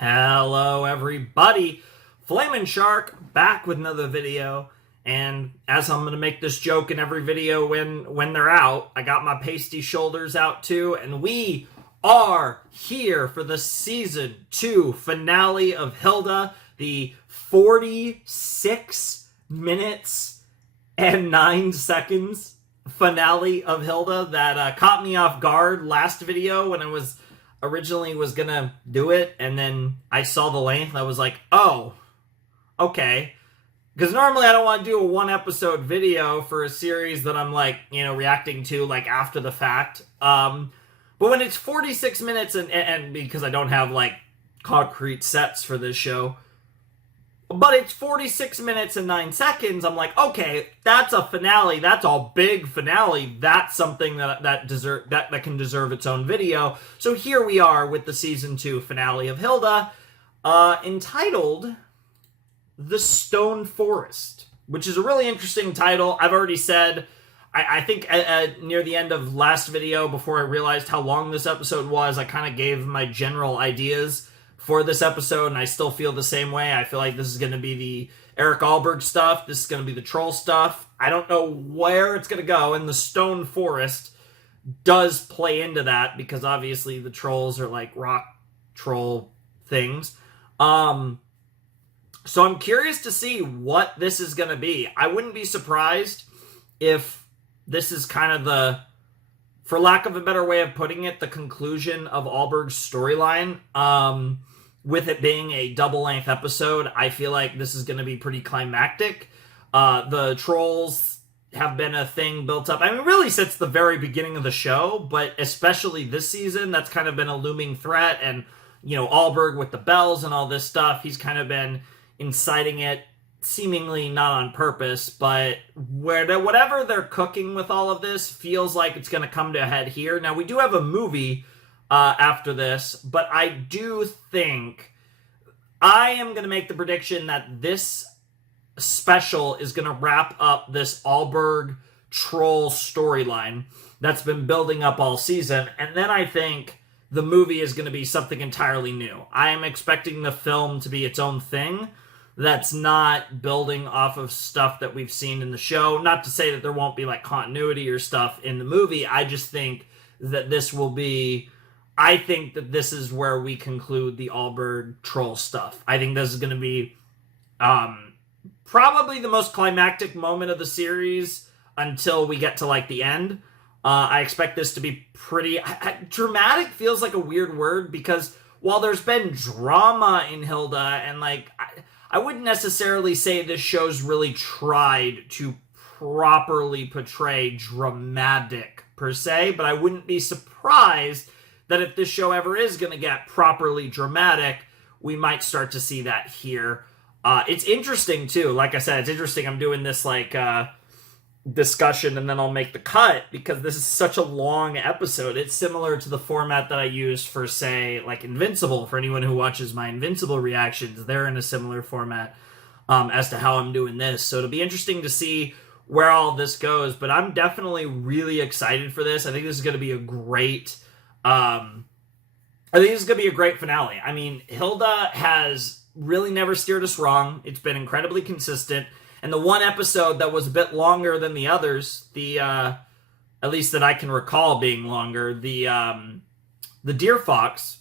Hello everybody, Flamin' Shark back with another video, and as I'm going to make this joke in every video when they're out, I got my pasty shoulders out too, and we are here for the Season 2 finale of Hilda, the 46 minutes and 9 seconds finale of Hilda that caught me off guard last video when I originally was gonna do it, and then I saw the length. I was like, oh, okay. Because normally I don't want to do a one episode video for a series that I'm like, reacting to like after the fact. But when it's 46 minutes and because I don't have like concrete sets for this show, but it's 46 minutes and 9 seconds, I'm like, okay, that's a finale. That's a big finale. That's something that can deserve its own video. So here we are with the Season 2 finale of Hilda, entitled The Stone Forest, which is a really interesting title. I've already said, I think near the end of last video, before I realized how long this episode was, I kind of gave my general ideas for this episode, and I still feel the same way. I feel like this is going to be the Eric Alberg stuff. This is going to be the troll stuff. I don't know where it's going to go, and the Stone Forest does play into that, because obviously the trolls are like rock troll things. So I'm curious to see what this is going to be. I wouldn't be surprised if this is kind of the, for lack of a better way of putting it, the conclusion of Alberg's storyline. With it being a double-length episode, I feel like this is going to be pretty climactic. The trolls have been a thing built up, I mean, really since the very beginning of the show, but especially this season, that's kind of been a looming threat. And, Alberg with the bells and all this stuff, he's kind of been inciting it, seemingly not on purpose, but whatever they're cooking with all of this feels like it's going to come to a head here. Now, we do have a movie after this, but I do think I am going to make the prediction that this special is going to wrap up this Alberg troll storyline that's been building up all season, and then I think the movie is going to be something entirely new. I am expecting the film to be its own thing that's not building off of stuff that we've seen in the show. Not to say that there won't be like continuity or stuff in the movie. I just think that this will be, I think that this is where we conclude the Alberg troll stuff. I think this is going to be probably the most climactic moment of the series until we get to like the end. I expect this to be pretty dramatic. Feels like a weird word, because while there's been drama in Hilda, and like I wouldn't necessarily say this show's really tried to properly portray dramatic per se, but I wouldn't be surprised that if this show ever is going to get properly dramatic, we might start to see that here. It's interesting, too. Like I said, it's interesting I'm doing this, like, discussion, and then I'll make the cut, because this is such a long episode. It's similar to the format that I used for, say, like, Invincible. For anyone who watches my Invincible reactions, they're in a similar format as to how I'm doing this. So it'll be interesting to see where all this goes, but I'm definitely really excited for this. I think this is going to be a great... I think this is going to be a great finale. I mean, Hilda has really never steered us wrong. It's been incredibly consistent. And the one episode that was a bit longer than the others, at least that I can recall being longer, the Deer Fox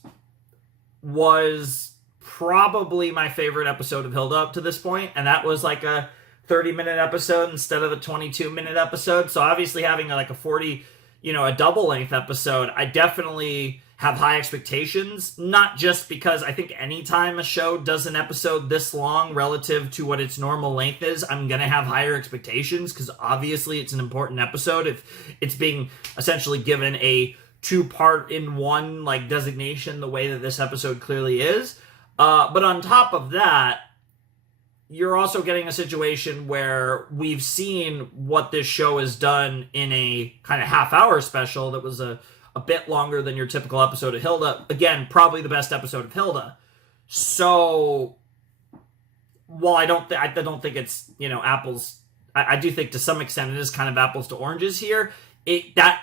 was probably my favorite episode of Hilda up to this point. And that was like a 30-minute episode instead of a 22-minute episode. So obviously having like a 40... a double-length episode, I definitely have high expectations, not just because I think anytime a show does an episode this long relative to what its normal length is, I'm going to have higher expectations, because obviously it's an important episode if it's being essentially given a two-part in one like designation the way that this episode clearly is. But on top of that, you're also getting a situation where we've seen what this show has done in a kind of half-hour special that was a bit longer than your typical episode of Hilda. Again, probably the best episode of Hilda. So, while I don't think it's, apples... I do think to some extent it is kind of apples to oranges here. That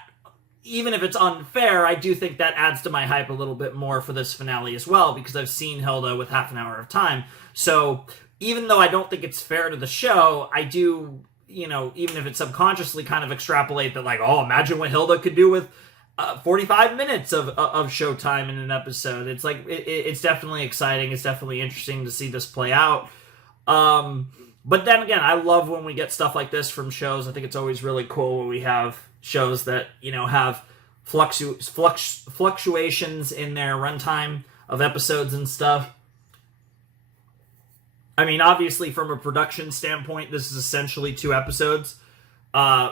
even if it's unfair, I do think that adds to my hype a little bit more for this finale as well, because I've seen Hilda with half an hour of time. So even though I don't think it's fair to the show, I do, even if it's subconsciously kind of extrapolate that, like, oh, imagine what Hilda could do with 45 minutes of showtime in an episode. It's like, it's definitely exciting. It's definitely interesting to see this play out. But then again, I love when we get stuff like this from shows. I think it's always really cool when we have shows that, have fluctuations in their runtime of episodes and stuff. I mean, obviously, from a production standpoint, this is essentially 2 episodes,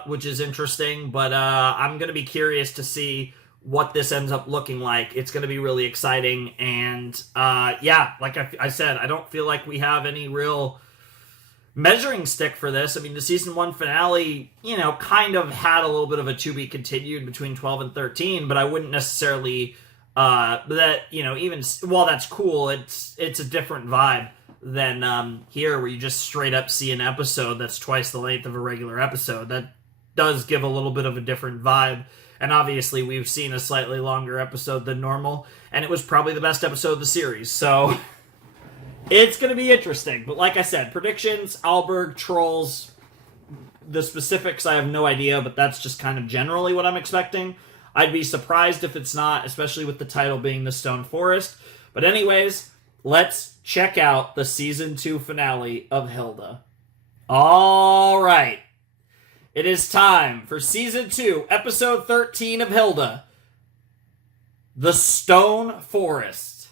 which is interesting. But I'm going to be curious to see what this ends up looking like. It's going to be really exciting. And like I said, I don't feel like we have any real measuring stick for this. I mean, the season 1 finale, kind of had a little bit of a to be continued between 12 and 13, but I wouldn't necessarily even while that's cool, it's a different vibe than here, where you just straight up see an episode that's twice the length of a regular episode. That does give a little bit of a different vibe. And obviously, we've seen a slightly longer episode than normal, and it was probably the best episode of the series. So it's going to be interesting. But like I said, predictions, Alberg, Trolls, the specifics, I have no idea, but that's just kind of generally what I'm expecting. I'd be surprised if it's not, especially with the title being The Stone Forest. But anyways, let's check out the Season 2 finale of Hilda. All right. It is time for Season 2, Episode 13 of Hilda, The Stone Forest.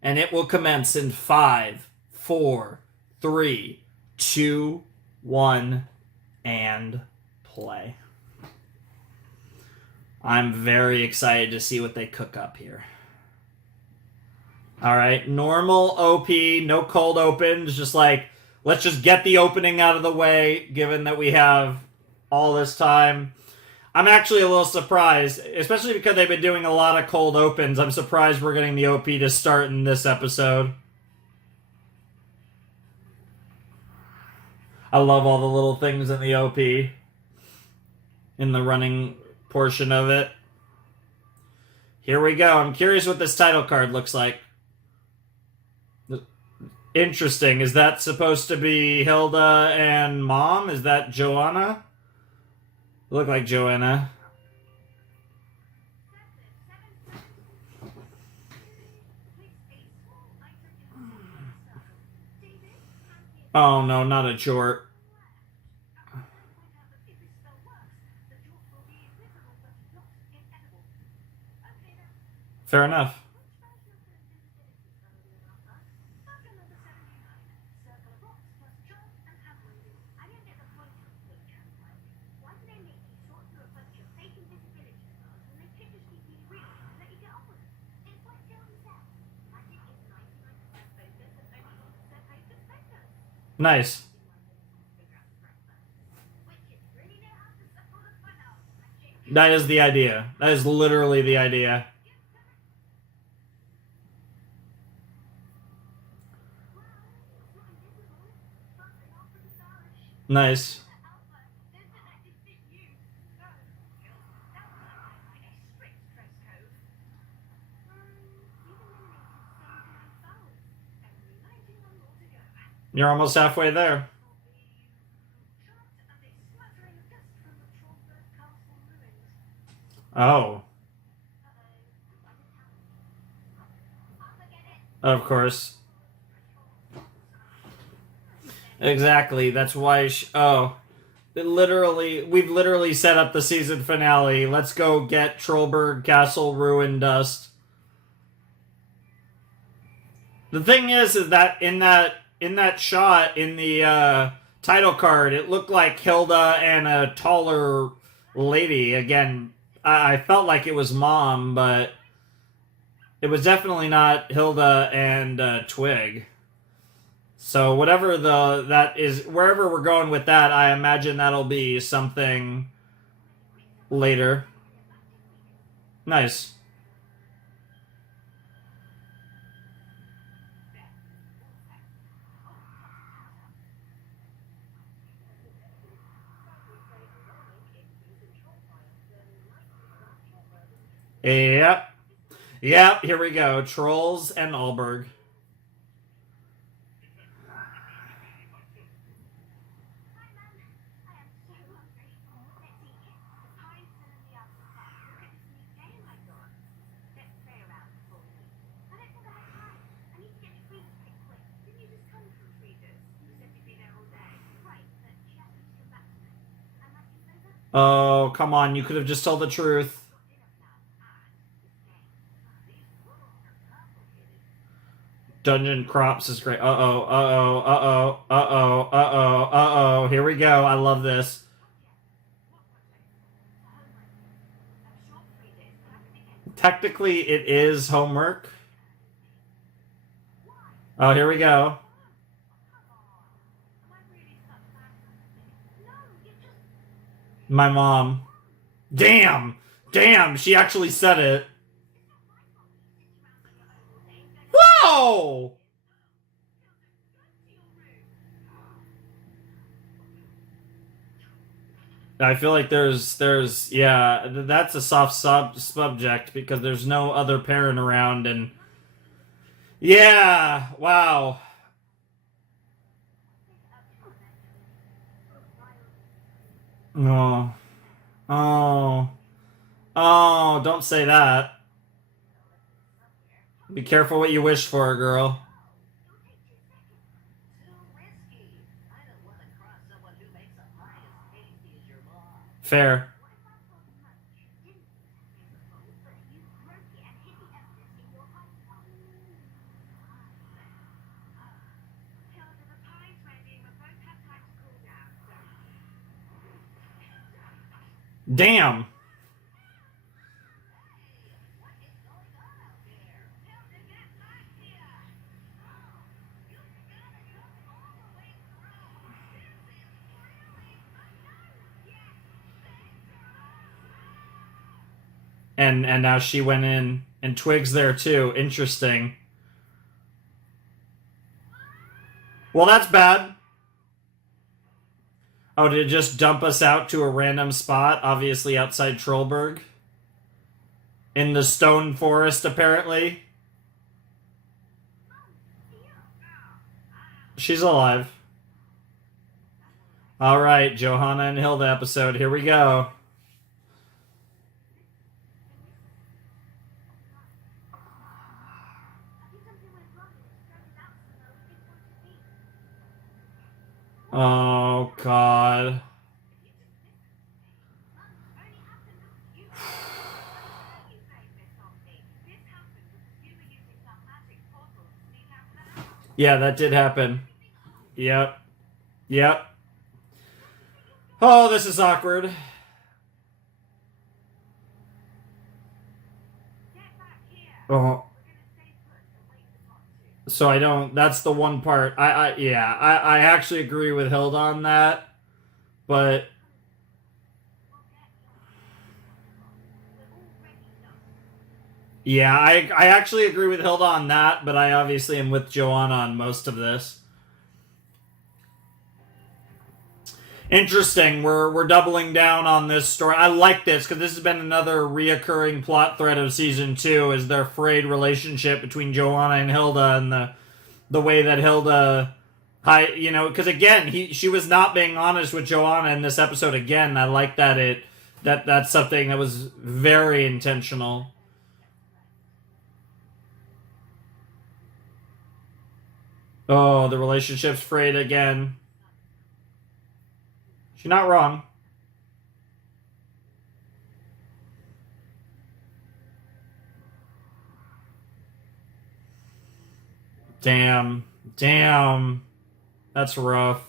And it will commence in 5, 4, 3, 2, 1, and play. I'm very excited to see what they cook up here. Alright, normal OP, no cold opens, just like, let's just get the opening out of the way, given that we have all this time. I'm actually a little surprised, especially because they've been doing a lot of cold opens. I'm surprised we're getting the OP to start in this episode. I love all the little things in the OP, in the running portion of it. Here we go. I'm curious what this title card looks like. Interesting. Is that supposed to be Hilda and Mom? Is that Joanna? Look like Joanna. Oh no, not a jort. Fair enough. Nice. That is the idea. That is literally the idea. Nice. You're almost halfway there. Oh. Of course. Exactly. That's why. We've literally set up the season finale. Let's go get Trollberg Castle ruin dust. The thing is that in that shot in the title card, it looked like Hilda and a taller lady. Again, I felt like it was Mom, but it was definitely not Hilda and Twig. So whatever that is, wherever we're going with that, I imagine that'll be something later. Nice. Yep. Yep, here we go. Trolls and Allberg. Oh, come on. You could have just told the truth. Dungeon Crops is great. Uh-oh, uh-oh, uh-oh, uh-oh, uh-oh, uh-oh. Here we go. I love this. Technically, it is homework. Oh, here we go. My mom. Damn! Damn, she actually said it. Whoa! I feel like yeah, that's a soft subject because there's no other parent around, and yeah, wow. Oh, oh, oh, don't say that. Be careful what you wish for, girl. Fair. Damn. And now she went in, and Twig's there too. Interesting. Well, that's bad. Oh, did it just dump us out to a random spot? Obviously outside Trollberg. In the stone forest, apparently. She's alive. Alright, Johanna and Hilda episode. Here we go. Oh, God. Yeah, that did happen. Yep. Yep. Oh, this is awkward. Oh. So I don't, that's the one part. I actually agree with Hilda on that. But yeah, I actually agree with Hilda on that, but I obviously am with Joanna on most of this. Interesting. We're doubling down on this story. I like this because this has been another reoccurring plot thread of season 2 is their frayed relationship between Joanna and Hilda, and the way that Hilda, because again she was not being honest with Joanna in this episode again. I like that that's something that was very intentional. Oh, the relationship's frayed again. She's not wrong. Damn. Damn. That's rough.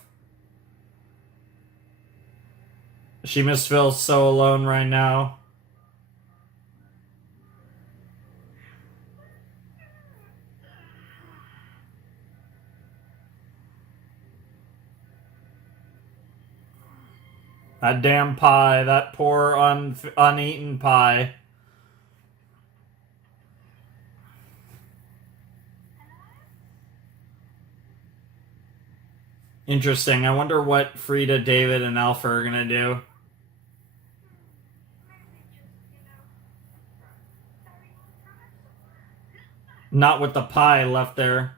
She must feel so alone right now. That damn pie. That poor uneaten pie. Interesting. I wonder what Frida, David, and Alpha are gonna do. Not with the pie left there.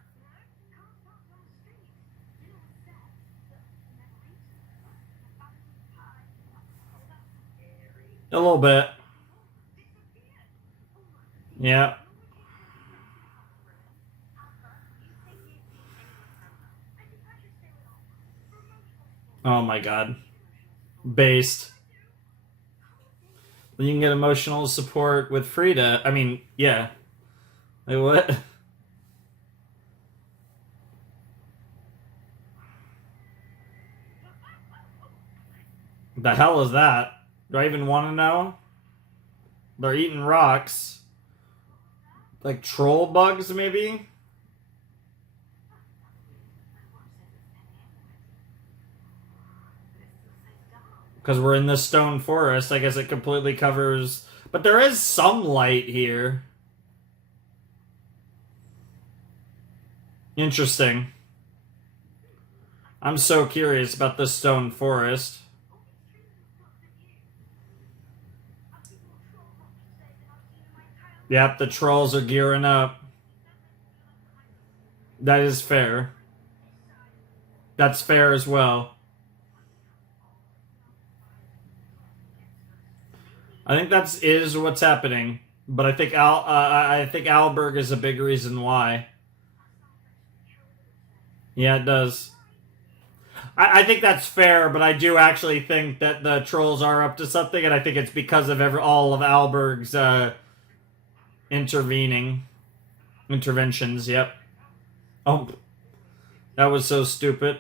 A little bit. Yeah. Oh my god. Based. You can get emotional support with Frida. I mean, yeah. Wait, what? The hell is that? Do I even want to know? They're eating rocks. Like troll bugs, maybe? Because we're in the stone forest, I guess it completely covers... But there is some light here. Interesting. I'm so curious about this stone forest. Yep, the trolls are gearing up. That is fair. That's fair as well. I think that's what's happening, but I think I think Alberg is a big reason why. Yeah, it does. I think that's fair, but I do actually think that the trolls are up to something, and I think it's because of all of Alberg's interventions. Yep. Oh, that was so stupid.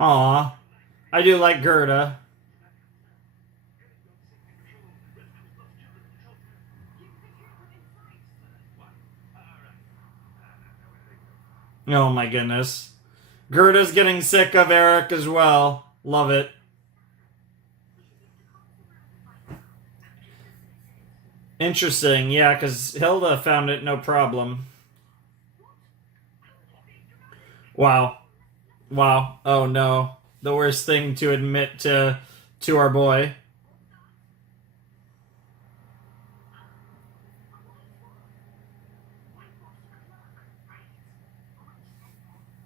Aw, I do like Gerda. Oh my goodness. Gerda's getting sick of Eric as well. Love it. Interesting, yeah, because Hilda found it no problem. Wow. Wow. Oh no. The worst thing to admit to our boy.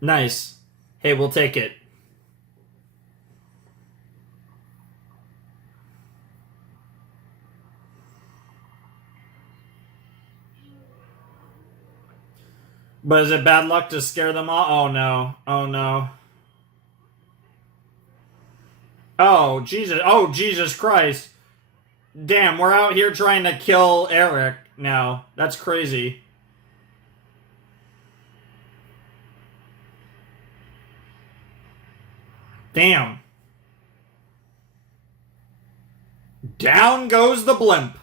Nice. Hey, we'll take it. But is it bad luck to scare them all? Oh no. Oh no. Oh, Jesus. Oh, Jesus Christ. Damn, we're out here trying to kill Eric now. That's crazy. Damn. Down goes the blimp.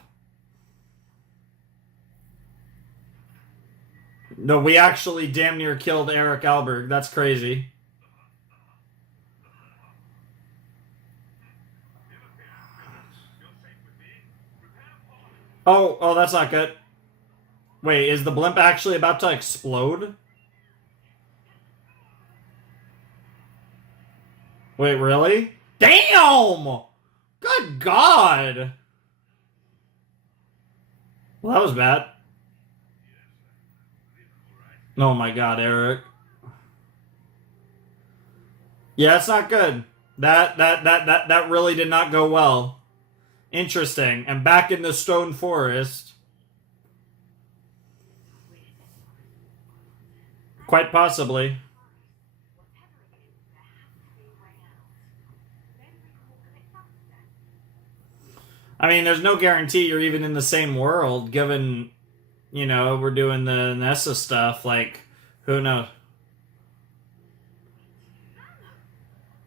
No, we actually damn near killed Eric Alberg. That's crazy. Oh, that's not good. Wait, is the blimp actually about to explode? Wait, really? Damn! Good God! Well, that was bad. Oh my God, Eric. Yeah, that's not good. That really did not go well. Interesting. And back in the stone forest. Quite possibly. I mean, there's no guarantee you're even in the same world, given, we're doing the Nessa stuff. Like, who knows?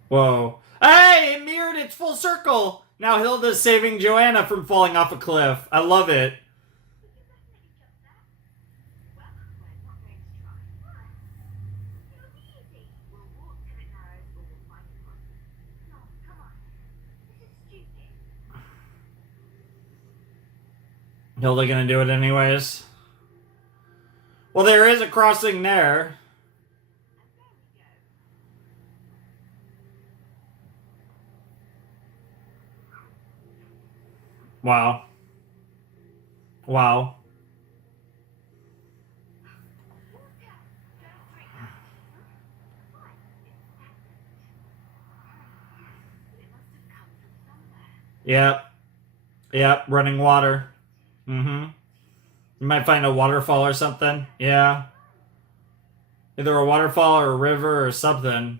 Whoa. Hey, it mirrored, it's full circle! Now Hilda's saving Joanna from falling off a cliff. I love it. Hilda gonna do it anyways? Well, there is a crossing there. Wow. Wow. Yep. Yep. Running water. Mm-hmm. You might find a waterfall or something. Yeah. Either a waterfall or a river or something.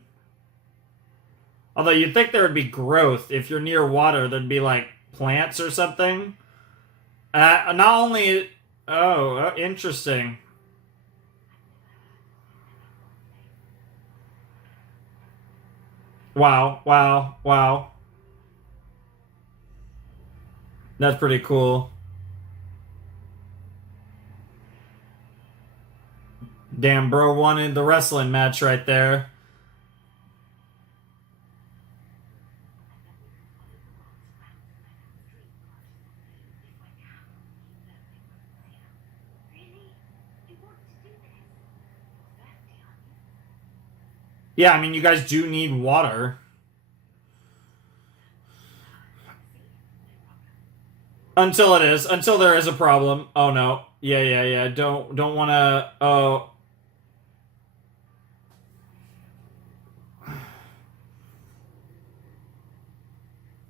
Although you'd think there would be growth. If you're near water, there'd be like plants or something. Not only... Oh, interesting. Wow, wow, wow. That's pretty cool. Damn, bro wanted the wrestling match right there. Yeah, I mean, you guys do need water. Until it is. Until there is a problem. Oh, no. Yeah, yeah, yeah. Don't want to... Oh...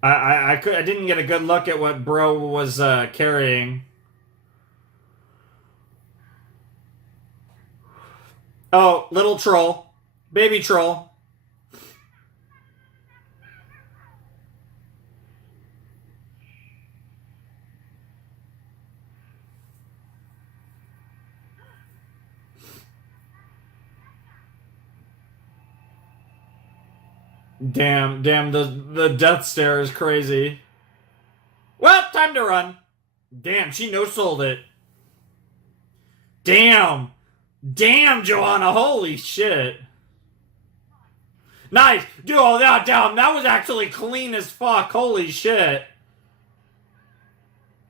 I didn't get a good look at what bro was carrying. Oh, little troll. Baby troll. Damn, the death stare is crazy. Well, time to run. Damn, she no-sold it. Damn. Damn, Joanna, holy shit. Nice. Dude, oh, damn, that was actually clean as fuck. Holy shit.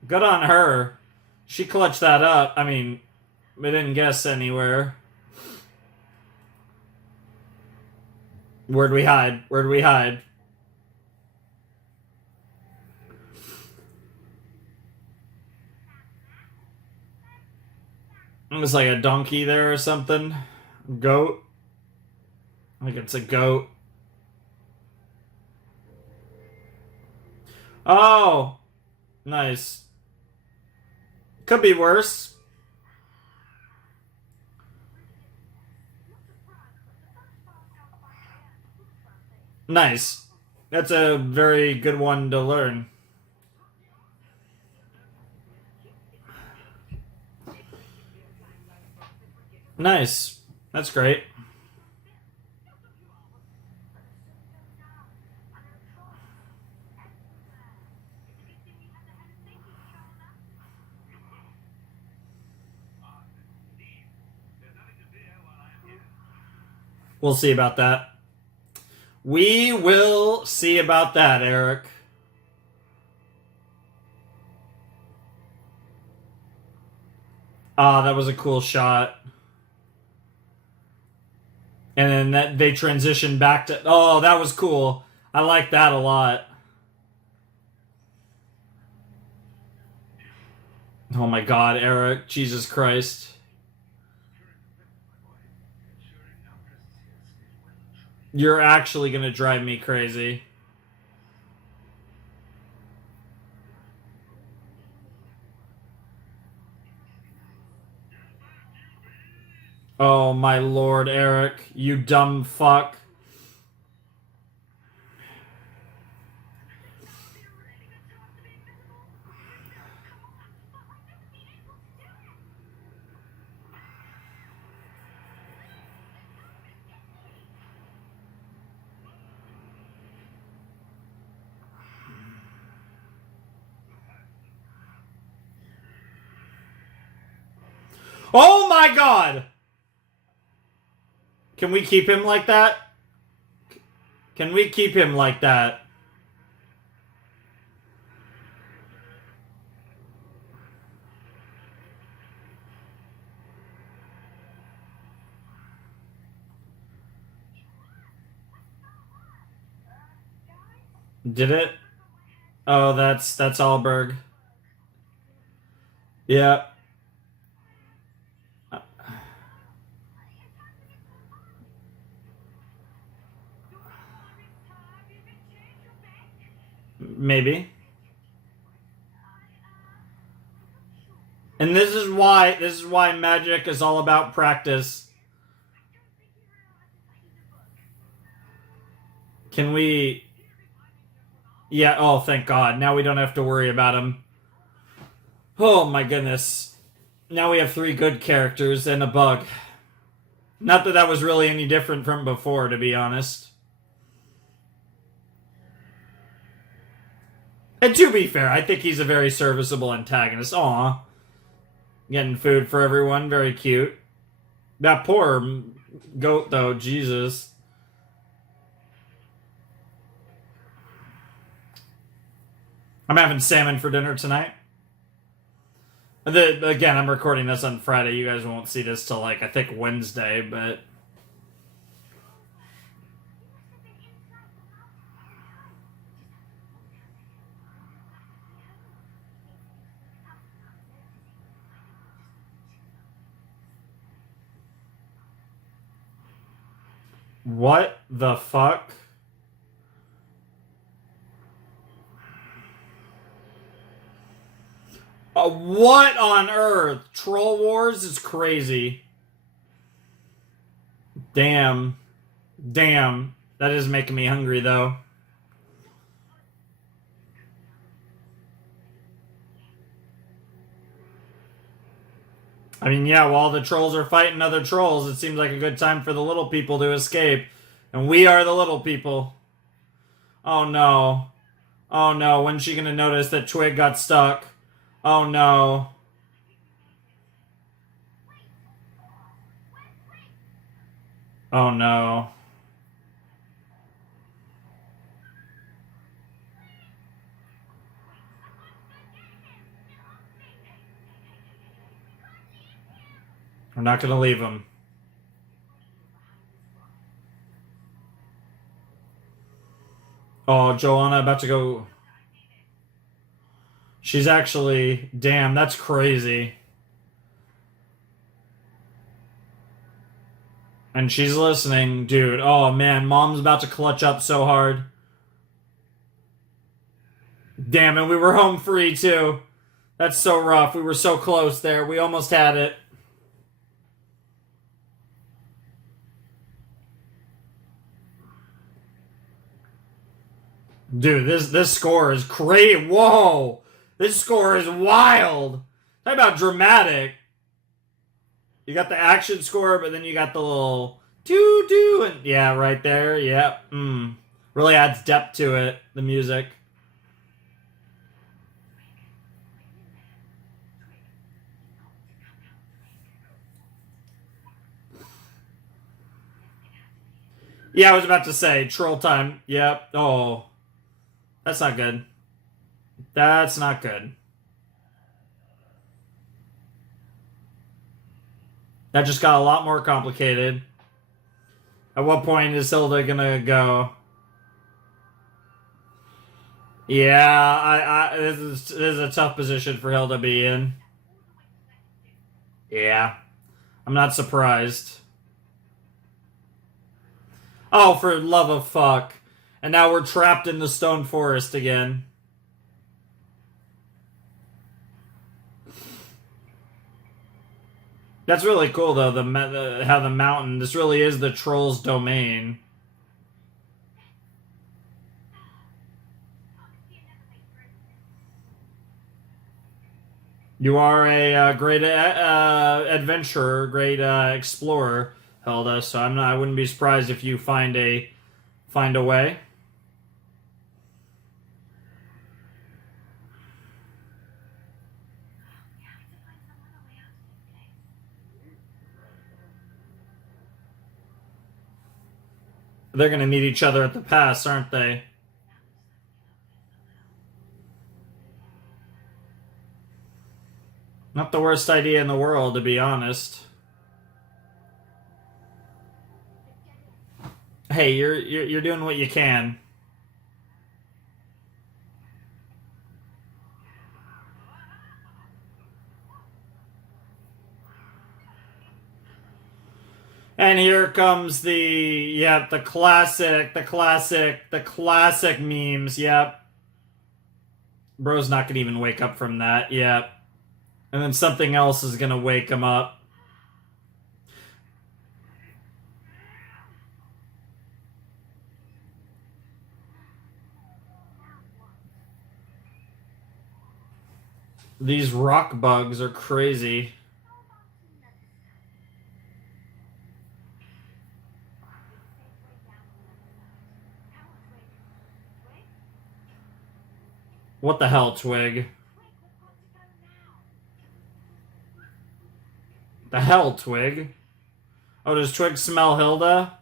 Good on her. She clutched that up. I mean, we didn't guess anywhere. Where'd we hide? Where'd we hide? It was like a donkey there or something. Goat. I think it's a goat. Oh! Nice. Could be worse. Nice. That's a very good one to learn. Nice. That's great. We'll see about that. We will see about that, Eric. Ah, that was a cool shot. And then they transitioned back to... Oh, that was cool. I like that a lot. Oh my god, Eric. Jesus Christ. You're actually gonna drive me crazy. Oh my lord, Eric. You dumb fuck. Oh my god! Can we keep him like that? Can we keep him like that? Did it? Oh, that's Allberg. Yeah. Maybe. And this is why magic is all about practice. Can we Yeah, oh thank God. Now we don't have to worry about him. Oh my goodness. Now we have 3 good characters and a bug. Not that that was really any different from before, to be honest. And to be fair, I think he's a very serviceable antagonist. Aw. Getting food for everyone, very cute. That poor goat, though, Jesus. I'm having salmon for dinner tonight. Again, I'm recording this on Friday. You guys won't see this till, like, I think Wednesday, but... What the fuck? What on earth? Troll Wars is crazy. Damn. Damn. That is making me hungry, though. I mean, yeah, while the trolls are fighting other trolls, it seems like a good time for the little people to escape. And we are the little people. Oh no. Oh no, when's she gonna notice that Twig got stuck? Oh no. Oh no. We're not gonna leave him. Oh, Joanna about to go... She's actually... Damn, that's crazy. And she's listening. Dude, oh man, Mom's about to clutch up so hard. Damn, and we were home free too. That's so rough. We were so close there. We almost had it. Dude, this score is crazy. Whoa! This score is wild. Talk about dramatic. You got the action score, but then you got the little doo-doo, and yeah, right there. Yep. Really adds depth to it, the music. Yeah, I was about to say, troll time. Yep. Oh. That's not good. That's not good. That just got a lot more complicated. At what point is Hilda gonna go? Yeah, this is a tough position for Hilda to be in. Yeah. I'm not surprised. Oh, for love of fuck. And now we're trapped in the stone forest again. That's really cool, though, how the mountain... This really is the troll's domain. You are a great adventurer, great explorer, Hilda, so I wouldn't be surprised if you find a way. They're going to meet each other at the pass, aren't they? Not the worst idea in the world, to be honest. Hey, you're doing what you can. And here comes the classic memes, yep. Bro's not gonna even wake up from that, yep. And then something else is gonna wake him up. These rock bugs are crazy. What the hell, Twig? The hell, Twig? Oh, does Twig smell Hilda?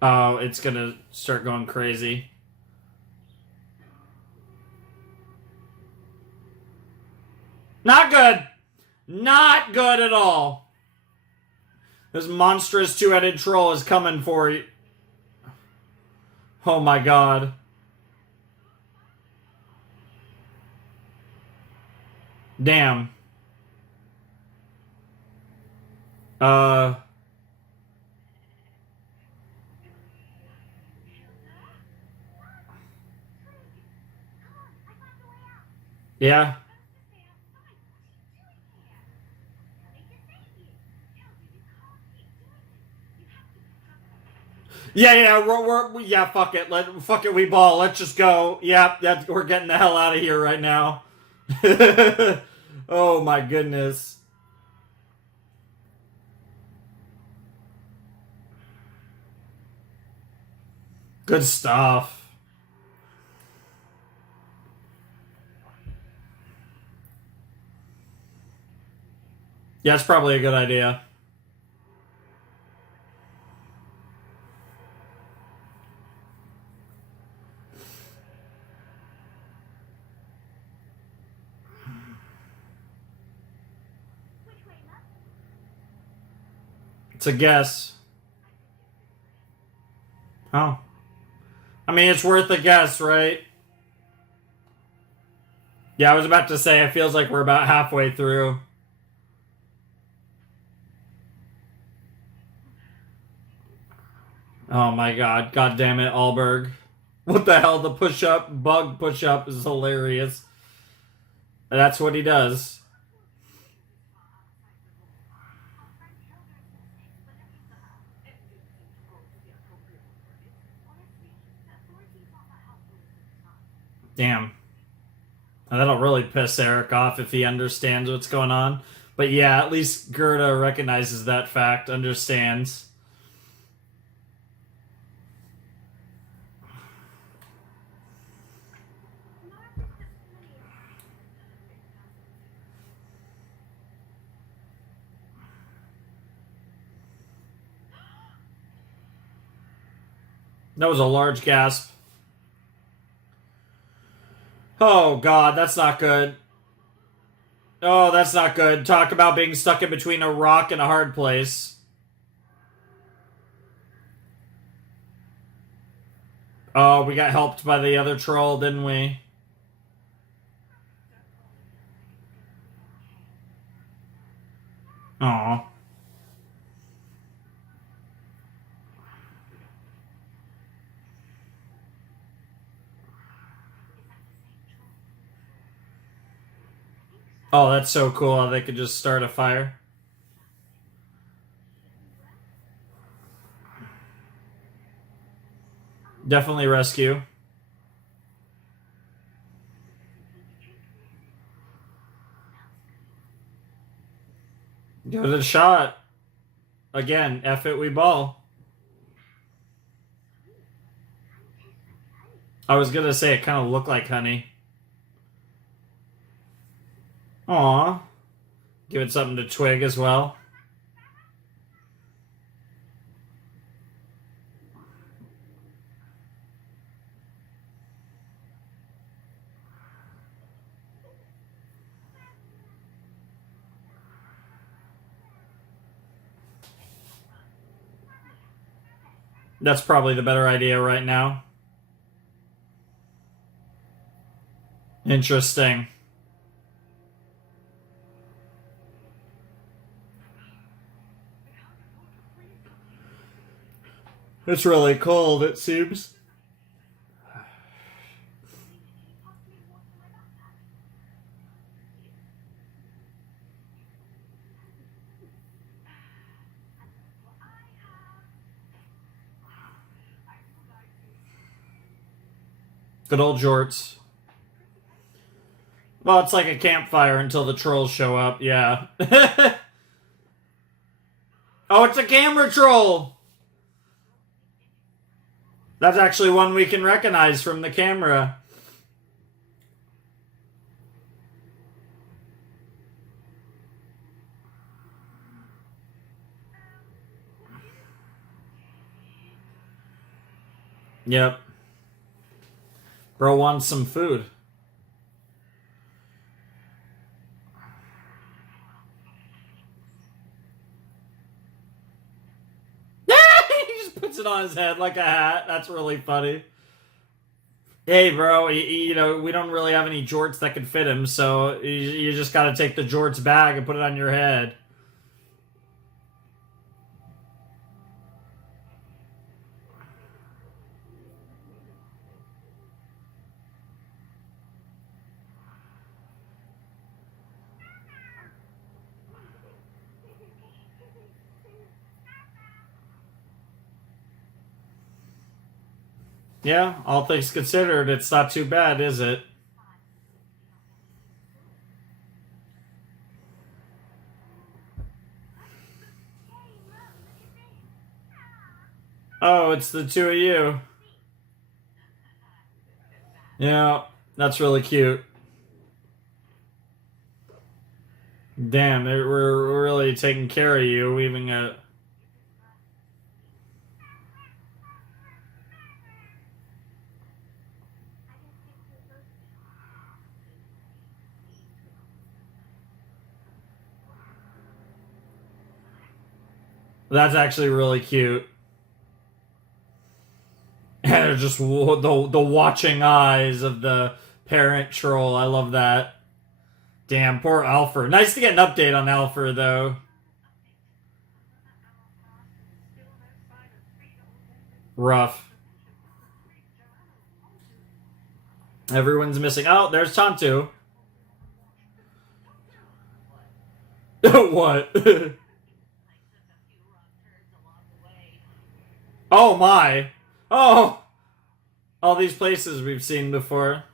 Oh, it's gonna start going crazy. Not good! Not good at all. This monstrous two-headed troll is coming for you. Oh my god. Damn. Yeah. Yeah, fuck it. Fuck it, we ball. Let's just go. Yeah, we're getting the hell out of here right now. Oh my goodness. Good stuff. Yeah, it's probably a good idea. It's a guess. Oh. I mean, it's worth a guess, right? Yeah, I was about to say, it feels like we're about halfway through. Oh my god. God damn it, Allberg. What the hell? The push-up, bug push-up is hilarious. That's what he does. Damn. And that'll really piss Eric off if he understands what's going on. But yeah, at least Gerda recognizes that fact, understands. That was a large gasp. Oh god, that's not good. Oh, that's not good. Talk about being stuck in between a rock and a hard place. Oh, we got helped by the other troll, didn't we? Aw. Oh, that's so cool how they could just start a fire. Definitely rescue. Give it a shot. Again, F it, we ball. I was gonna say it kind of looked like honey. Aw. Give it something to twig as well. That's probably the better idea right now. Interesting. It's really cold, it seems. Good old jorts. Well, it's like a campfire until the trolls show up, yeah. Oh, it's a camera troll! That's actually one we can recognize from the camera. Yep. Bro wants some food. He just puts it on his head like a hat. That's really funny. Hey, bro, you know, we don't really have any jorts that can fit him, so you just gotta take the jorts bag and put it on your head. Yeah, all things considered, it's not too bad, is it? Oh, it's the two of you. Yeah, that's really cute. Damn, we're really taking care of you, even a. That's actually really cute. And just the watching eyes of the parent troll. I love that. Damn, poor Alfred. Nice to get an update on Alfred, though. Rough. Everyone's missing. Oh, there's Tantu. What? Oh my. Oh! All these places we've seen before.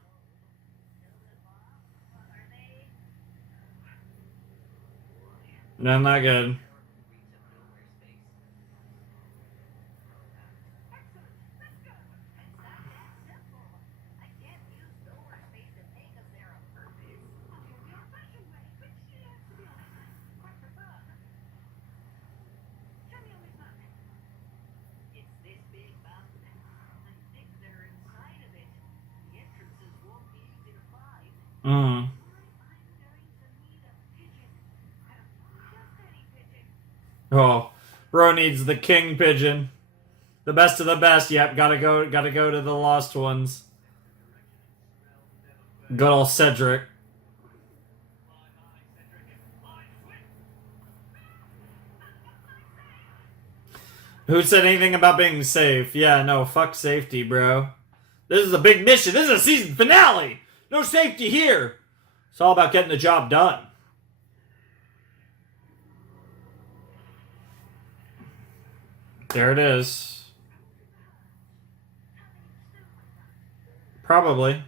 No, not good. Mm. Oh, bro needs the king pigeon. The best of the best. Yep, gotta go to the lost ones. Good old Cedric. Who said anything about being safe? Yeah, no, fuck safety, bro. This is a big mission. This is a season finale. No safety here. It's all about getting the job done. There it is. Probably.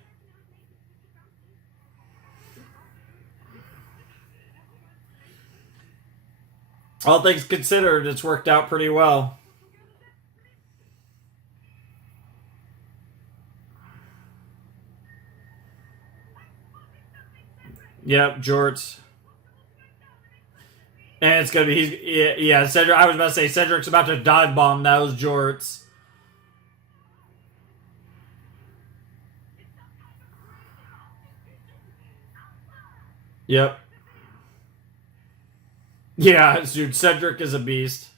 All things considered, it's worked out pretty well. Yep, Jorts. And it's gonna be yeah, Cedric. I was about to say Cedric's about to dive bomb those Jorts. Yep. Yeah, dude, Cedric is a beast.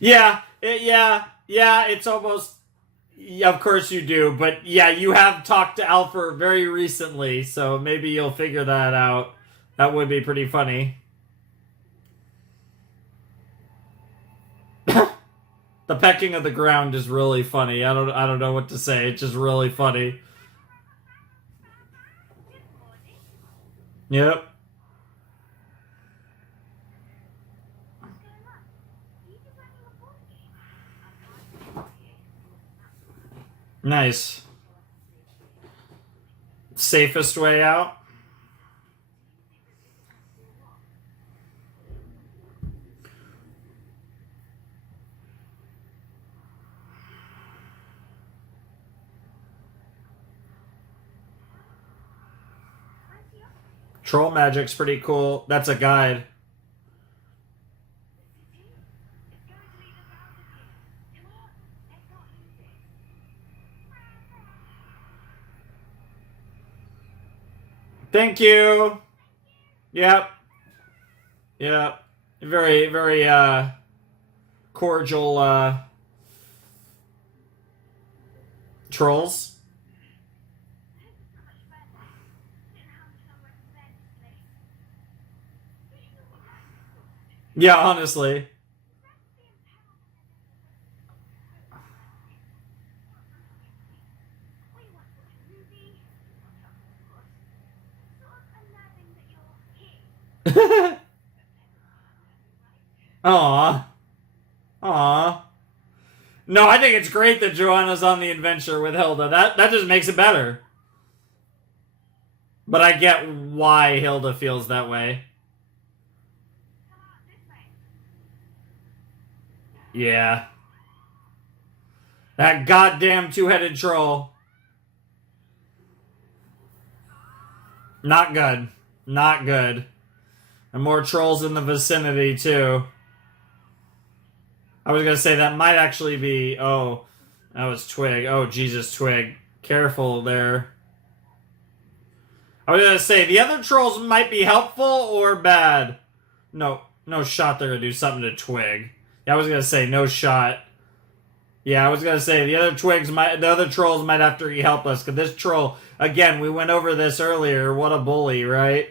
Yeah, yeah, it's almost Yeah, of course you do, but yeah, you have talked to Alfred very recently, so maybe you'll figure that out. That would be pretty funny. The pecking of the ground is really funny. I don't know what to say. It's just really funny. Yep. Nice. Safest way out. Troll magic's pretty cool. That's a guide. Thank you. Yep. Yep. Very, very cordial trolls. Yeah, honestly. Aw. Aw. No, I think it's great that Joanna's on the adventure with Hilda. That just makes it better. But I get why Hilda feels that way. Yeah. That goddamn two-headed troll. Not good. Not good. And more trolls in the vicinity, too. I was gonna say that might actually be... Oh, that was Twig. Oh, Jesus, Twig. Careful there. I was gonna say, the other trolls might be helpful or bad. No shot they're gonna do something to Twig. Yeah, I was gonna say, no shot. Yeah, I was gonna say, the other trolls might have to help us, because this troll... Again, we went over this earlier. What a bully, right?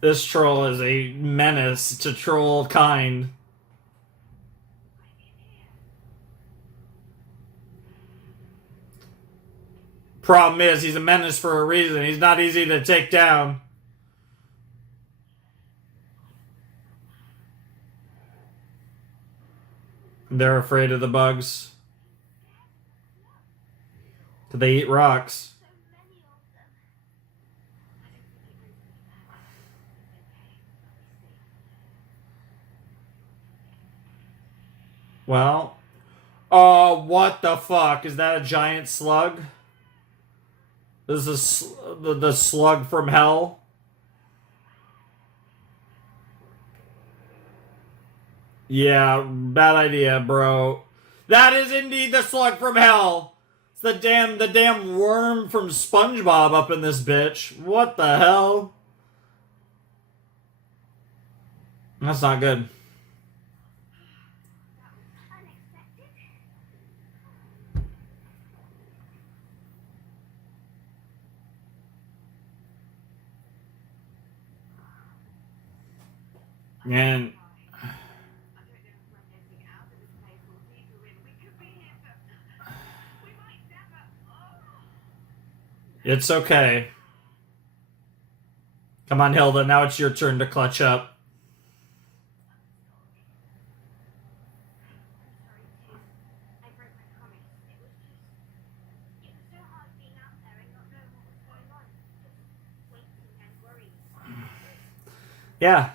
This troll is a menace to troll kind. Problem is, he's a menace for a reason. He's not easy to take down. They're afraid of the bugs. Do they eat rocks? Well. Oh, what the fuck? Is that a giant slug? This is the slug from hell? Yeah, bad idea, bro. That is indeed the slug from hell. It's the damn worm from SpongeBob up in this bitch. What the hell? That's not good. And it's okay. Come on, Hilda. Now it's your turn to clutch up. Yeah.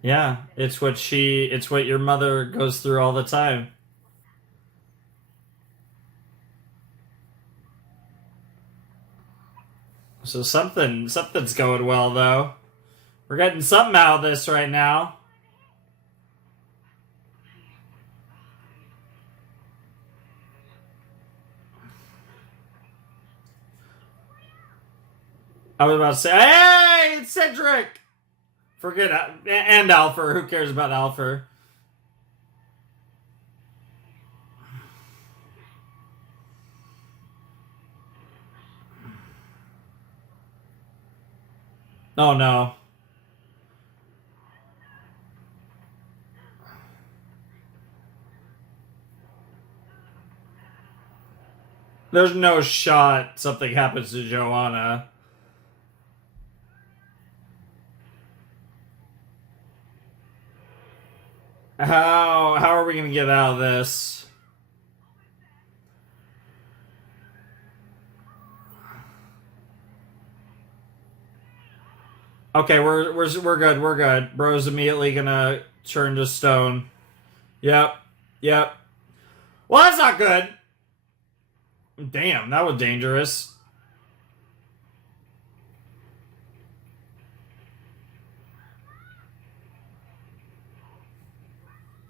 Yeah, it's what your mother goes through all the time. So something's going well though. We're getting something out of this right now. I was about to say, hey, it's Cedric! Forget and Alpha. Who cares about Alpha? Oh no. There's no shot something happens to Joanna. How are we gonna get out of this? Okay, we're good. We're good. Bro's immediately gonna turn to stone. Yep. Yep. Well, that's not good. Damn, that was dangerous.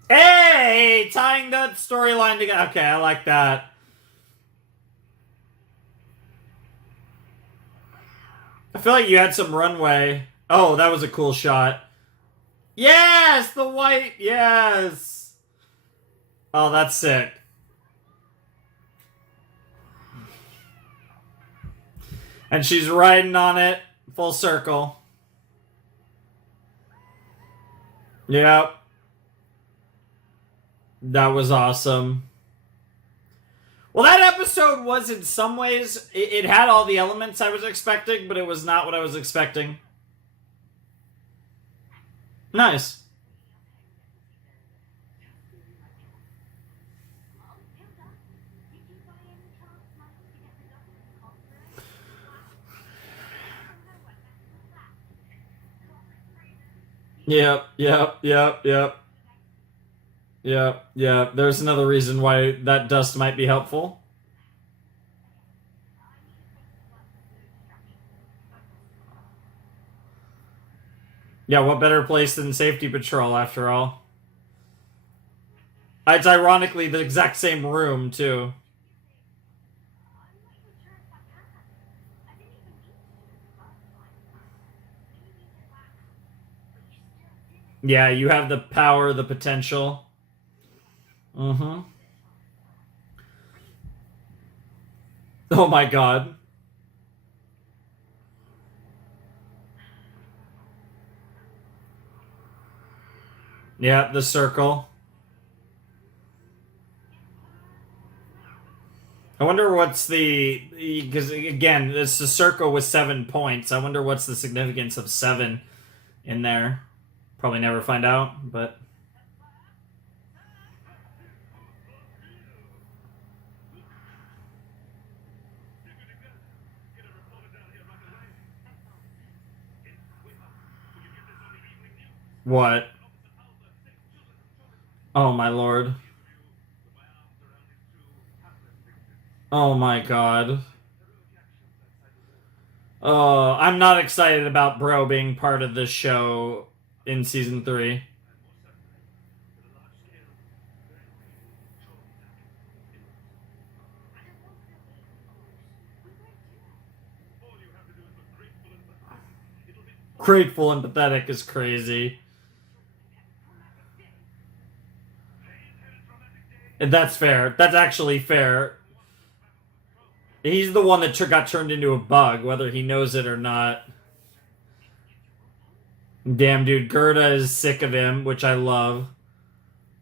Hey, tying that storyline together. Okay, I like that. I feel like you had some runway. Oh, that was a cool shot. Yes, the white. Yes. Oh, that's sick. And she's riding on it, full circle. Yep. That was awesome. Well, that episode was in some ways, it had all the elements I was expecting, but it was not what I was expecting. Nice. Yep, yep, yep, yep. Yep, yep. There's another reason why that dust might be helpful. Yeah, what better place than safety patrol, after all? It's ironically the exact same room, too. Yeah, you have the power, the potential. Mm-hmm. Oh my god. Yeah, the circle. I wonder what's the... Because, again, it's a circle with 7 points. I wonder what's the significance of 7 in there. Probably never find out, but... What? Oh my lord. Oh my god. Oh, I'm not excited about Bro being part of this show in season 3. Grateful and pathetic is crazy. And that's fair. That's actually fair. He's the one that got turned into a bug, whether he knows it or not. Damn, dude, Gerda is sick of him, which I love.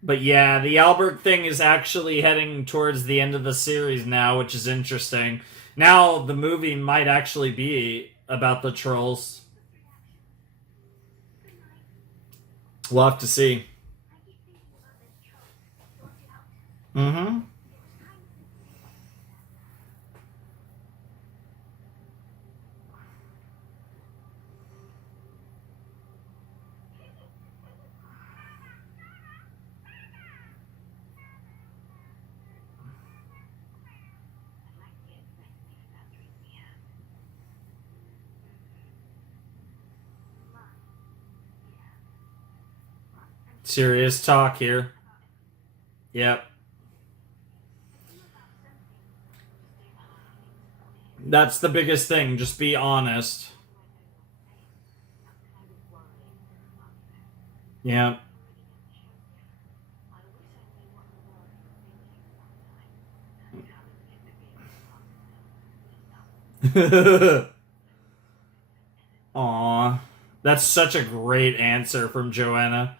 But yeah, the Albert thing is actually heading towards the end of the series now, which is interesting. Now the movie might actually be about the trolls. We'll have to see. Mm-hmm. Serious talk here. Yep. That's the biggest thing. Just be honest. Yeah. Aw. That's such a great answer from Joanna.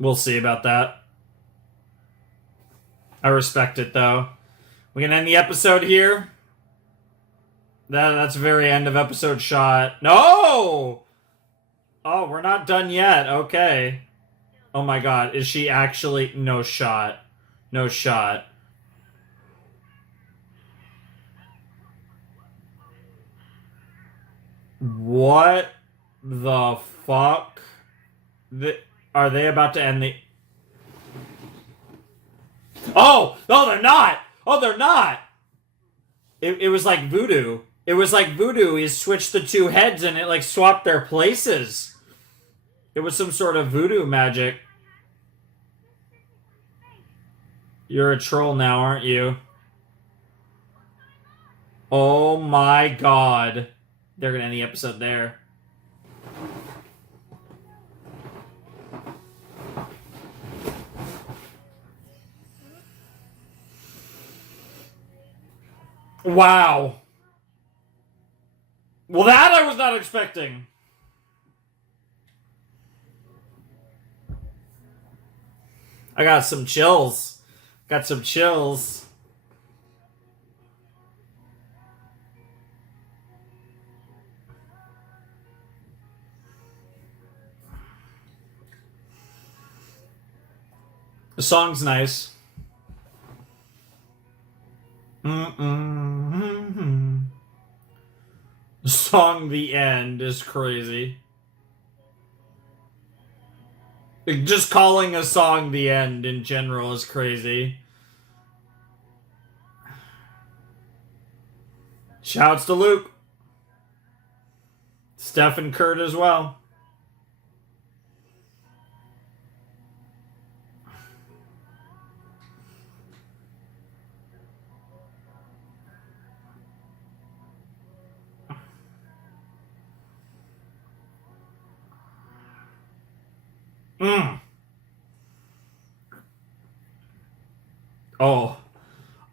We'll see about that. I respect it, though. We can end the episode here. That's the very end of episode shot. No! Oh, we're not done yet. Okay. Oh my god, is she actually... No shot. No shot. What the fuck? Are they about to end the... Oh! No, they're not! Oh, they're not! It was like voodoo. It was like voodoo. He switched the two heads and it like swapped their places. It was some sort of voodoo magic. You're a troll now, aren't you? Oh my god. They're gonna end the episode there. Wow. Well, that I was not expecting. I got some chills. Got some chills. The song's nice. The song "The End" is crazy. Just calling a song "The End" in general is crazy. Shouts to Luke. Steph and Kurt as well.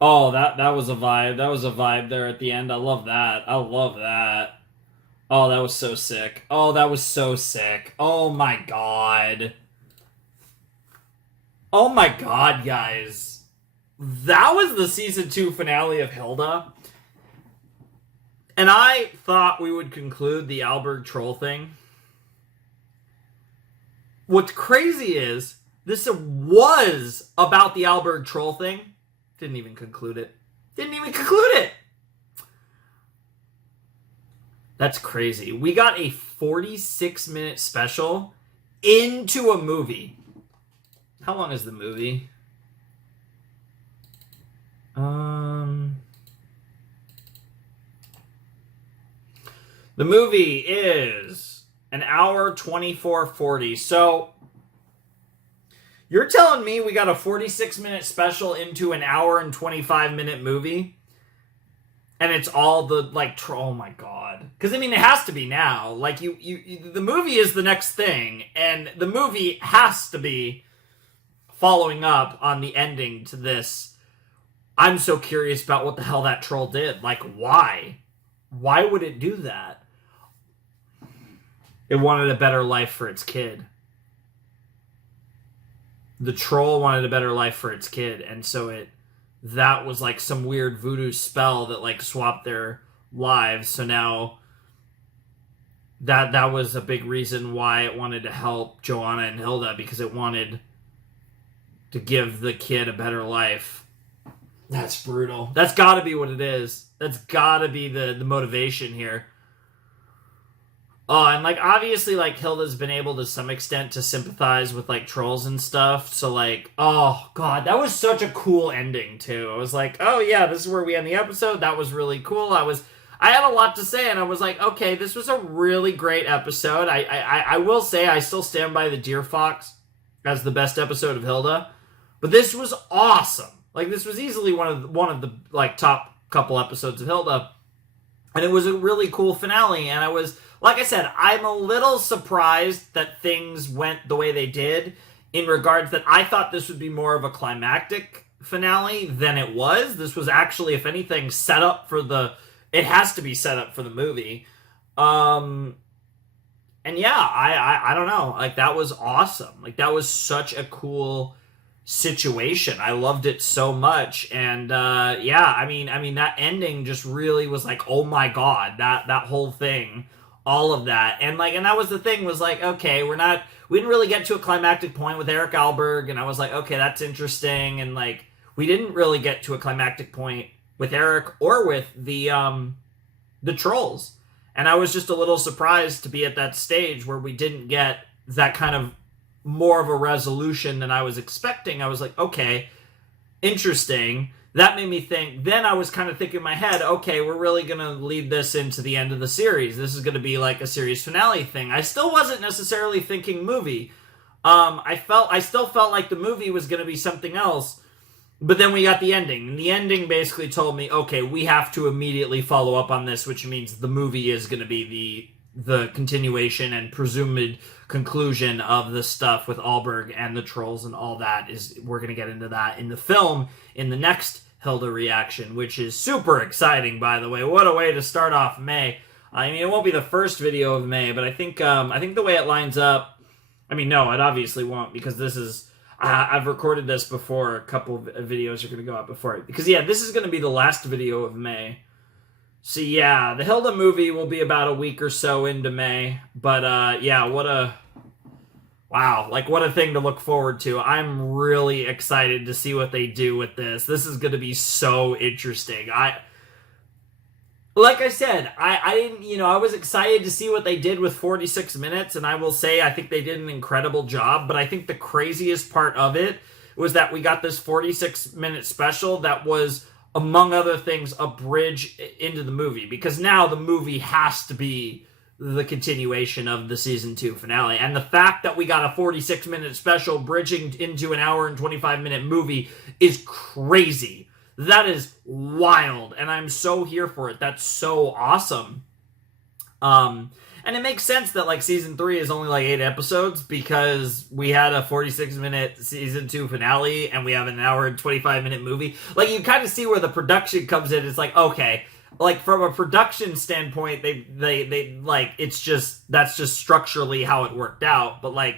Oh, that was a vibe. That was a vibe there at the end. I love that. I love that. Oh, that was so sick. Oh, that was so sick. Oh my god. Oh my god, guys. That was the season 2 finale of Hilda. And I thought we would conclude the Alberg troll thing. What's crazy is, this was about the Alberg troll thing. Didn't even conclude it. Didn't even conclude it! That's crazy. We got a 46-minute special into a movie. How long is the movie? The movie is an hour 24:40. So you're telling me we got a 46-minute special into an hour and 25-minute movie? And it's all the, like, oh my god. Because, I mean, it has to be now. Like, the movie is the next thing. And the movie has to be following up on the ending to this. I'm so curious about what the hell that troll did. Like, why? Why would it do that? It wanted a better life for its kid. The troll wanted a better life for its kid, and so that was like some weird voodoo spell that like swapped their lives. So now that was a big reason why it wanted to help Joanna and Hilda, because it wanted to give the kid a better life. That's brutal. That's got to be what it is. That's got to be the motivation here. Oh, and, like, obviously, like, Hilda's been able to some extent to sympathize with, like, trolls and stuff. So, like, oh, God, that was such a cool ending, too. I was like, oh, yeah, this is where we end the episode. That was really cool. I had a lot to say, and I was like, okay, this was a really great episode. I will say I still stand by the Deer Fox as the best episode of Hilda. But this was awesome. Like, this was easily one of the, like, top couple episodes of Hilda. And it was a really cool finale, and I was... Like I said, I'm a little surprised that things went the way they did in regards that I thought this would be more of a climactic finale than it was. This was actually, if anything, set up for the... It has to be set up for the movie. And yeah, I don't know. Like, that was awesome. Like, that was such a cool situation. I loved it so much. And yeah, I mean that ending just really was like, oh my god, that whole thing, all of that. And like, and that was the thing, was like, okay, we didn't really get to a climactic point with Eric Alberg, and I was like, okay, that's interesting. And like, we didn't really get to a climactic point with Eric or with the trolls. And I was just a little surprised to be at that stage where we didn't get that kind of more of a resolution than I was expecting. I was like, okay, interesting. That made me think. Then I was kind of thinking in my head, okay, we're really going to lead this into the end of the series. This is going to be like a series finale thing. I still wasn't necessarily thinking movie. I still felt like the movie was going to be something else. But then we got the ending. And the ending basically told me, okay, we have to immediately follow up on this, which means the movie is going to be the continuation and presumed conclusion of the stuff with Alberg and the trolls and all that. We're going to get into that in the film in the next Hilda reaction, which is super exciting, by the way. What a way to start off May. I mean, it won't be the first video of May, but I think the way it lines up, I mean, no, it obviously won't, because this is... I've recorded this before. A couple of videos are going to go out before it. Because, yeah, this is going to be the last video of May. So, yeah, the Hilda movie will be about a week or so into May. But, yeah, what a... Wow, like, what a thing to look forward to. I'm really excited to see what they do with this. This is going to be so interesting. Like I said, I didn't, I was excited to see what they did with 46 minutes, and I will say I think they did an incredible job, but I think the craziest part of it was that we got this 46-minute special that was, among other things, a bridge into the movie, because now the movie has to be the continuation of the season 2 finale, and the fact that we got a 46-minute special bridging into an hour and 25-minute movie is crazy. That is wild, and I'm so here for it. That's so awesome. And it makes sense that, like, season 3 is only, like, 8 episodes, because we had a 46-minute season 2 finale, and we have an hour and 25-minute movie. Like, you kind of see where the production comes in. It's like, okay, like, from a production standpoint, they like, that's just structurally how it worked out, but, like,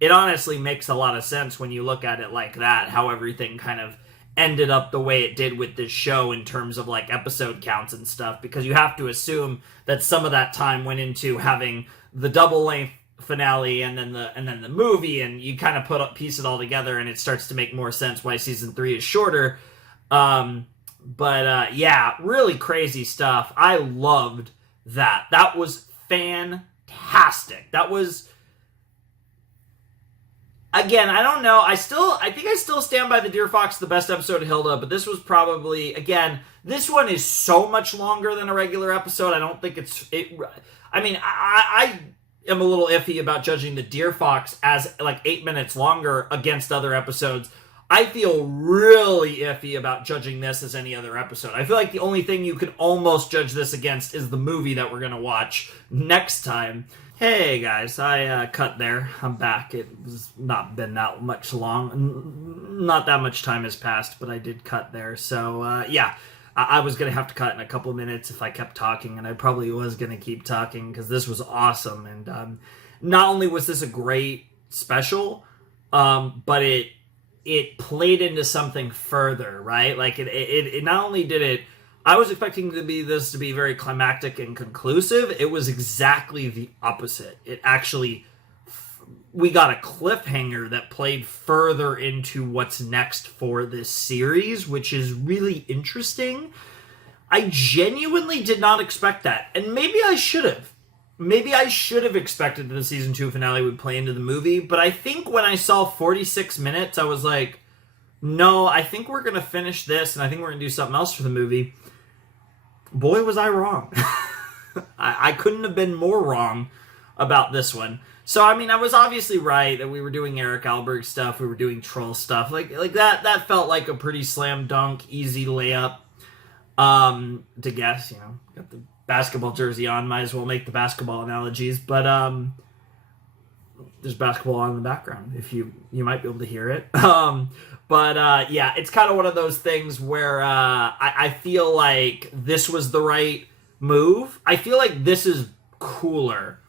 it honestly makes a lot of sense when you look at it like that, how everything kind of ended up the way it did with this show in terms of like episode counts and stuff, because you have to assume that some of that time went into having the double length finale and then the movie, and you kind of piece it all together, and it starts to make more sense why season 3 is shorter. But yeah, really crazy stuff. I loved that. That was fantastic. That was... Again, I don't know. I think I still stand by the Deer Fox, the best episode of Hilda, but this was probably, again, this one is so much longer than a regular episode. I don't think I mean, I am a little iffy about judging the Deer Fox as like 8 minutes longer against other episodes. I feel really iffy about judging this as any other episode. I feel like the only thing you could almost judge this against is the movie that we're going to watch next time. Hey guys, I cut there. I'm back. It was not been that much long. Not that much time has passed, but I did cut there. So yeah, I was going to have to cut in a couple of minutes if I kept talking, and I probably was going to keep talking because this was awesome. And not only was this a great special, but it played into something further, right? Like it not only did it... I was expecting this to be very climactic and conclusive. It was exactly the opposite. It actually, we got a cliffhanger that played further into what's next for this series, which is really interesting. I genuinely did not expect that. And maybe I should have. Maybe I should have expected that the season 2 finale would play into the movie. But I think when I saw 46 minutes, I was like, no, I think we're going to finish this, and I think we're going to do something else for the movie. Boy, was I wrong. I couldn't have been more wrong about this one. So, I mean, I was obviously right that we were doing Eric Alberg stuff, we were doing troll stuff. Like that felt like a pretty slam dunk, easy layup to guess, Got the basketball jersey on, might as well make the basketball analogies. But there's basketball on in the background. If you might be able to hear it. Yeah, it's kind of one of those things where I feel like this was the right move. I feel like this is cooler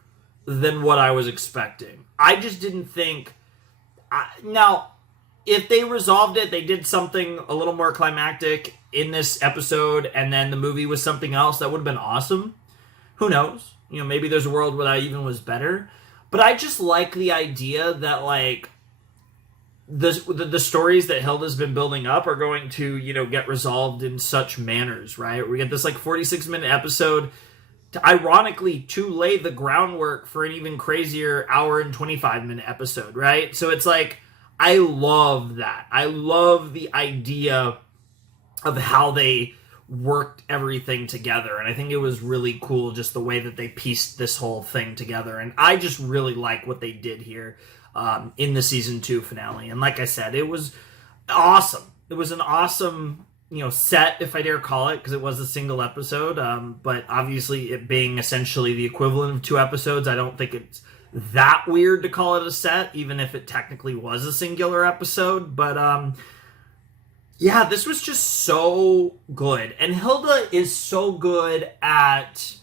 than what I was expecting. I just didn't think... Now, if they resolved it, they did something a little more climactic in this episode, and then the movie was something else, that would have been awesome. Who knows? You know, maybe there's a world where that even was better. But I just like the idea that, like, the stories that Hilda's been building up are going to, you know, get resolved in such manners, right? We get this, like, 46-minute episode to, ironically, to lay the groundwork for an even crazier hour and 25-minute episode, right? So it's like, I love that. I love the idea of how they worked everything together, and I think it was really cool just the way that they pieced this whole thing together, and I just really like what they did here in the season 2 finale. And like I said, it was awesome. It was an awesome, you know, set, if I dare call it, because it was a single episode, but obviously it being essentially the equivalent of 2 episodes, I don't think it's that weird to call it a set, even if it technically was a singular episode. But yeah, this was just so good. And Hilda is so good at...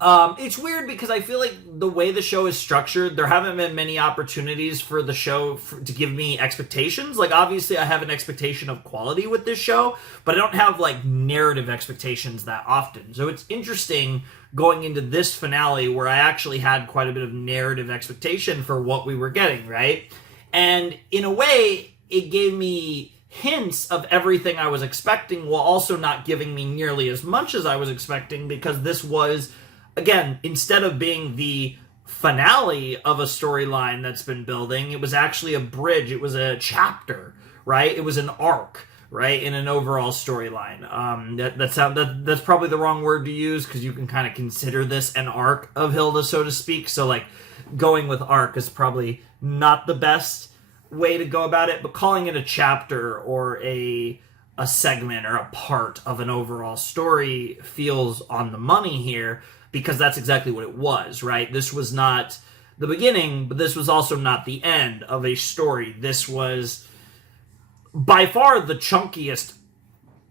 it's weird because I feel like the way the show is structured, there haven't been many opportunities for the show to give me expectations. Like, obviously, I have an expectation of quality with this show, but I don't have, like, narrative expectations that often. So it's interesting going into this finale where I actually had quite a bit of narrative expectation for what we were getting, right? And in a way, it gave me hints of everything I was expecting while also not giving me nearly as much as I was expecting, because this was, again, instead of being the finale of a storyline that's been building, it was actually a bridge. It was a chapter, right? It was an arc, right, in an overall storyline. That's probably the wrong word to use, because you can kind of consider this an arc of Hilda, so to speak. So, like, going with arc is probably not the best way to go about it, but calling it a chapter or a segment or a part of an overall story feels on the money here, because that's exactly what it was, right? This was not the beginning, but this was also not the end of a story. This was by far the chunkiest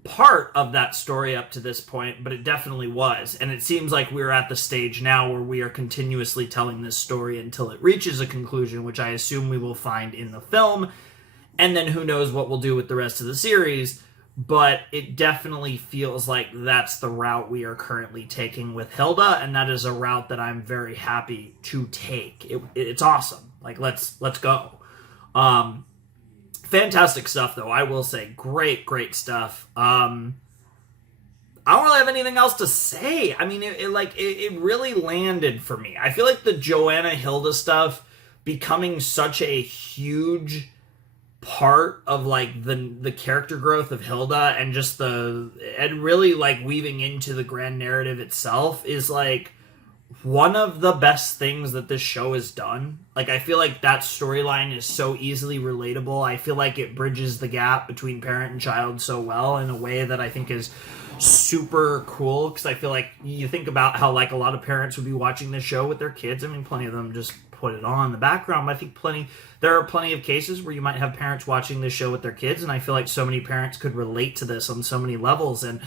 part of that story up to this point, but it definitely was. And it seems like we're at the stage now where we are continuously telling this story until it reaches a conclusion, which I assume we will find in the film. And then who knows what we'll do with the rest of the series. But it definitely feels like that's the route we are currently taking with Hilda, and that is a route that I'm very happy to take. It's awesome. Like, let's go. Fantastic stuff, though. I will say, great stuff. I don't really have anything else to say. I mean, it really landed for me. I feel like the Joanna Hilda stuff becoming such a huge part of, like, the character growth of Hilda, and just and really, like, weaving into the grand narrative itself is, like, one of the best things that this show has done. Like, I feel like that storyline is so easily relatable. I feel like it bridges the gap between parent and child so well in a way that I think is super cool, because I feel like you think about how, like, a lot of parents would be watching this show with their kids. I mean, plenty of them just put it on in the background, but I think there are plenty of cases where you might have parents watching this show with their kids, and I feel like so many parents could relate to this on so many levels, and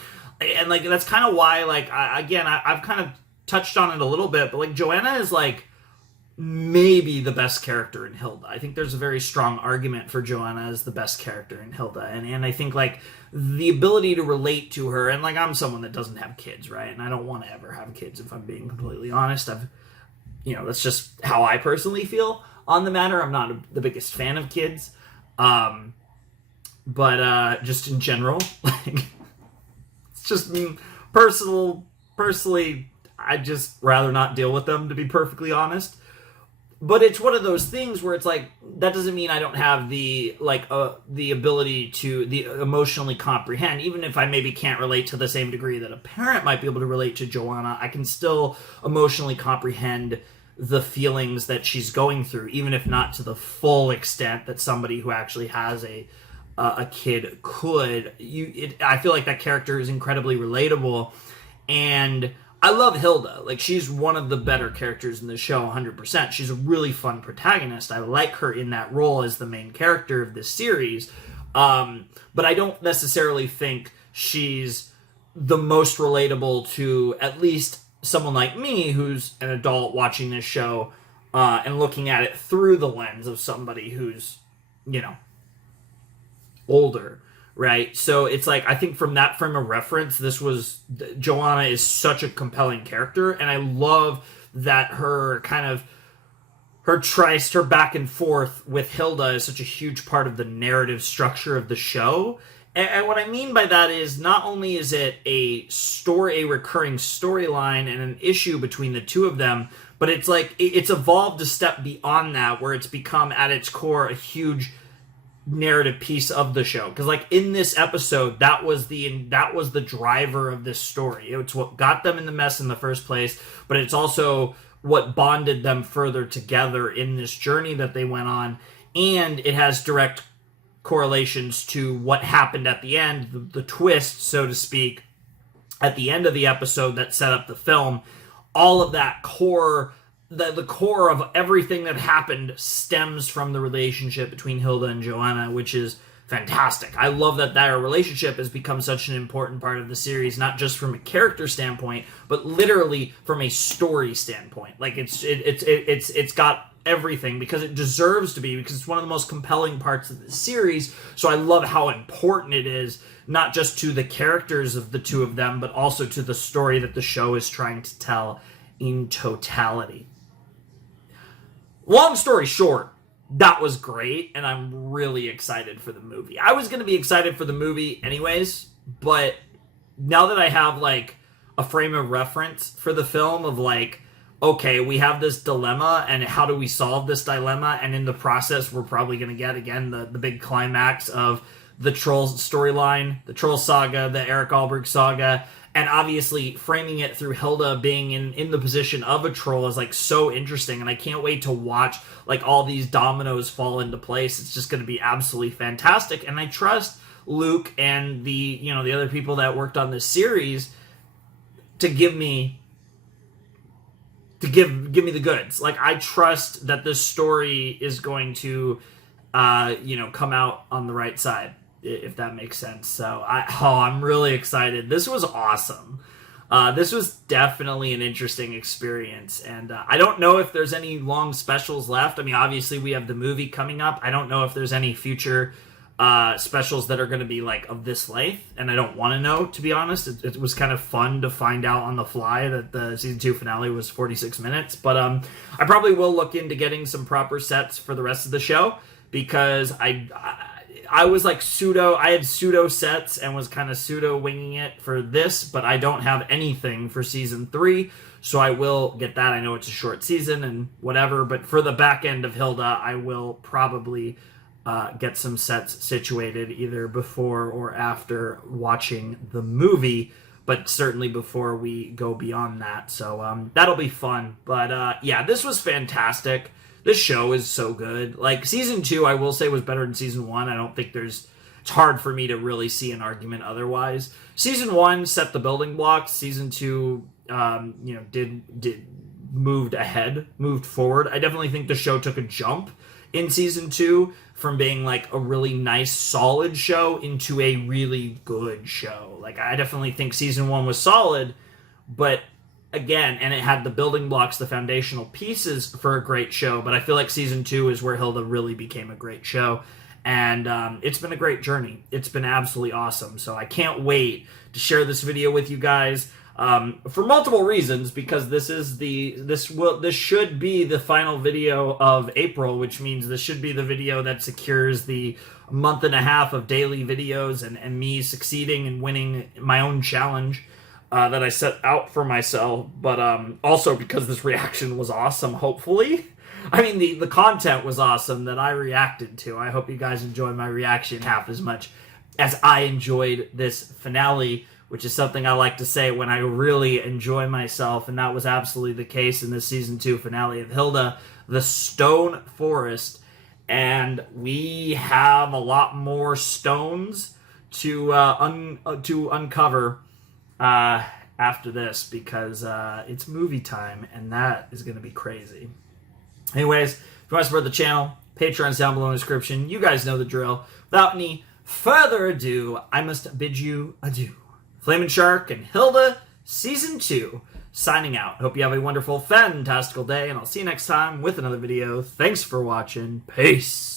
like, that's kind of why, like, I've kind of touched on it a little bit, but, like, Joanna is, like, maybe the best character in Hilda. I think there's a very strong argument for Joanna as the best character in Hilda, and I think, like, the ability to relate to her, and, like, I'm someone that doesn't have kids, right, and I don't want to ever have kids, if I'm being completely honest. That's just how I personally feel on the matter. I'm not the biggest fan of kids, but just in general, like, it's just personally, I'd just rather not deal with them, to be perfectly honest. But it's one of those things where it's like, that doesn't mean I don't have the ability to emotionally comprehend. Even if I maybe can't relate to the same degree that a parent might be able to relate to Joanna, I can still emotionally comprehend the feelings that she's going through, even if not to the full extent that somebody who actually has a kid could. I feel like that character is incredibly relatable, and I love Hilda. Like, she's one of the better characters in the show, 100%. She's a really fun protagonist. I like her in that role as the main character of this series. But I don't necessarily think she's the most relatable to at least someone like me who's an adult watching this show and looking at it through the lens of somebody who's, you know, older, right? So it's like, I think from that frame of reference, Joanna is such a compelling character, and I love that her kind of her back and forth with Hilda is such a huge part of the narrative structure of the show. And what I mean by that is, not only is it a recurring storyline and an issue between the two of them, but it's like it's evolved a step beyond that, where it's become at its core a huge narrative piece of the show. Because like in this episode, that was the driver of this story. It's what got them in the mess in the first place, but it's also what bonded them further together in this journey that they went on, and it has direct correlations to what happened at the end, the twist, so to speak, at the end of the episode that set up the film. All of that core, the core of everything that happened stems from the relationship between Hilda and Joanna, which is fantastic. I love that their relationship has become such an important part of the series, not just from a character standpoint, but literally from a story standpoint. Like it's got everything, because it deserves to be, because it's one of the most compelling parts of the series. So I love how important it is, not just to the characters of the two of them, but also to the story that the show is trying to tell in totality. Long story short, that was great, and I'm really excited for the movie. I was going to be excited for the movie anyways, but now that I have like a frame of reference for the film of like, okay, we have this dilemma, and how do we solve this dilemma? And in the process, we're probably going to get, again, the big climax of the Trolls storyline, the Troll saga, the Eric Alberg saga, and obviously framing it through Hilda being in the position of a troll is like so interesting, and I can't wait to watch like all these dominoes fall into place. It's just going to be absolutely fantastic, and I trust Luke and the other people that worked on this series to give me the goods. Like, I trust that this story is going to come out on the right side, if that makes sense. So I'm really excited. This was awesome. This was definitely an interesting experience, and I don't know if there's any long specials left. I mean, obviously we have the movie coming up. I don't know if there's any future specials that are going to be like of this length, and I don't want to know, to be honest. It was kind of fun to find out on the fly that the season 2 finale was 46 minutes, but I probably will look into getting some proper sets for the rest of the show, because I was like I had pseudo sets and was kind of pseudo winging it for this, but I don't have anything for season 3, so I will get that. I know it's a short season and whatever, but for the back end of Hilda, I will probably get some sets situated either before or after watching the movie, but certainly before we go beyond that. So that'll be fun. But yeah, this was fantastic. This show is so good. Like, season 2, I will say, was better than season 1. I don't think it's hard for me to really see an argument otherwise. Season 1 set the building blocks. Season 2, moved forward. I definitely think the show took a jump in season 2 from being like a really nice, solid show into a really good show. Like, I definitely think season 1 was solid, but again, and it had the building blocks, the foundational pieces for a great show, but I feel like season 2 is where Hilda really became a great show, and it's been a great journey. It's been absolutely awesome, so I can't wait to share this video with you guys for multiple reasons, because this should be the final video of April, which means this should be the video that secures the month and a half of daily videos and me succeeding and winning my own challenge that I set out for myself, but also because this reaction was awesome, hopefully. I mean, the content was awesome that I reacted to. I hope you guys enjoyed my reaction half as much as I enjoyed this finale, which is something I like to say when I really enjoy myself, and that was absolutely the case in the season 2 finale of Hilda, the Stone Forest, and we have a lot more stones to uncover after this because it's movie time, and that is going to be crazy. Anyways, if you want to support the channel, Patreon's down below in the description. You guys know the drill. Without any further ado, I must bid you adieu. Flamin' Shark and Hilda, Season 2, signing out. Hope you have a wonderful, fantastical day, and I'll see you next time with another video. Thanks for watching. Peace.